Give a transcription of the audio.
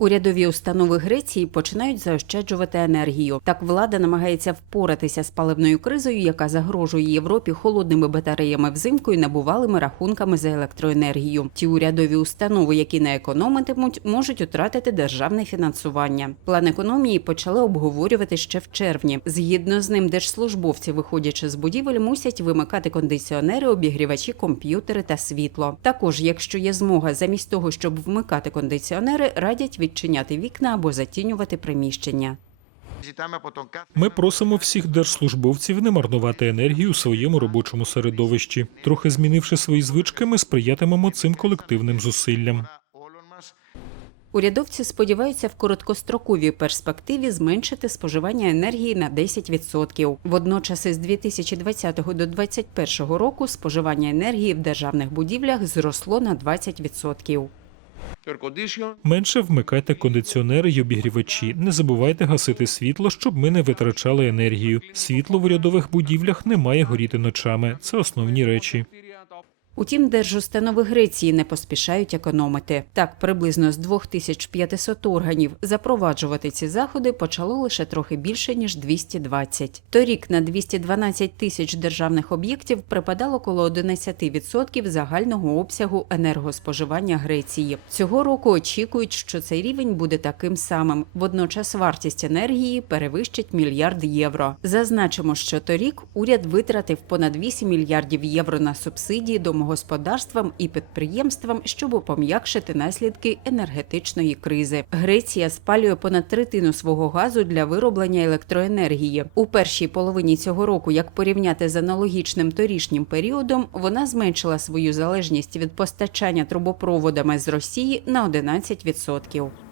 Урядові установи Греції починають заощаджувати енергію. Так влада намагається впоратися з паливною кризою, яка загрожує Європі холодними батареями взимку і набувалими рахунками за електроенергію. Ті урядові установи, які не економитимуть, можуть втратити державне фінансування. План економії почали обговорювати ще в червні. Згідно з ним, держслужбовці, виходячи з будівель, мусять вимикати кондиціонери, обігрівачі, комп'ютери та світло. Також, якщо є змога, замість того, щоб вмикати кондиціонери, радять відчиняти вікна або затінювати приміщення. Ми просимо всіх держслужбовців не марнувати енергію у своєму робочому середовищі. Трохи змінивши свої звички, ми сприятимемо цим колективним зусиллям. Урядовці сподіваються в короткостроковій перспективі зменшити споживання енергії на 10%. Водночас із 2020 до 2021 року споживання енергії в державних будівлях зросло на 20%. Менше вмикайте кондиціонери й обігрівачі. Не забувайте гасити світло, щоб ми не витрачали енергію. Світло в урядових будівлях не має горіти ночами. Це основні речі. Утім, держустанови Греції не поспішають економити. Так, приблизно з 2500 органів запроваджувати ці заходи почало лише трохи більше ніж 220. Торік на 212 тисяч державних об'єктів припадало коло 11% загального обсягу енергоспоживання Греції. Цього року очікують, що цей рівень буде таким самим. Водночас вартість енергії перевищить мільярд євро. Зазначимо, що торік уряд витратив понад 8 мільярдів євро на субсидії домогосподарствам і підприємствам, щоб пом'якшити наслідки енергетичної кризи. Греція спалює понад третину свого газу для вироблення електроенергії. У першій половині цього року, як порівняти з аналогічним торішнім періодом, вона зменшила свою залежність від постачання трубопроводами з Росії на 11%.